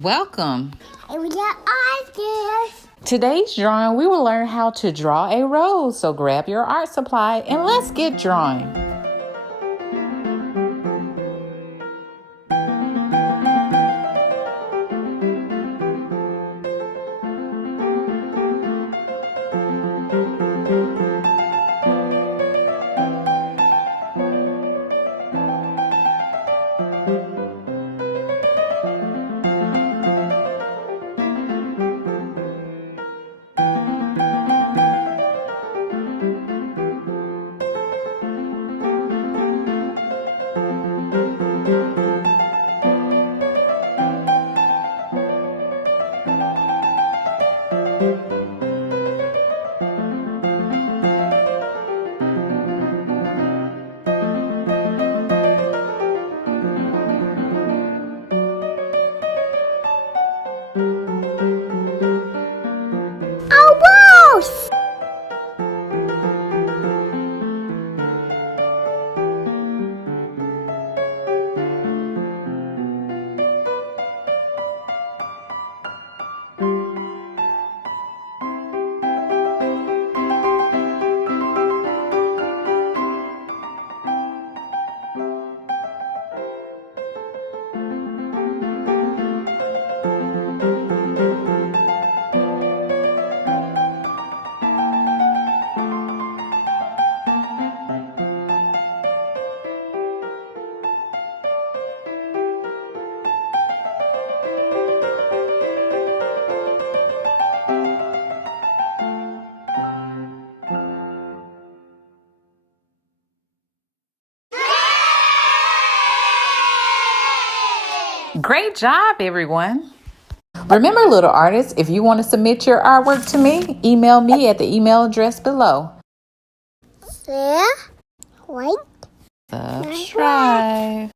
Welcome. We got ideas. Today's drawing, we will learn how to draw a rose. So grab your art supply and let's get drawing. A rose. Great job, everyone. Remember, little artists, if you want to submit your artwork to me, email me at the email address below. Share, like, Subscribe.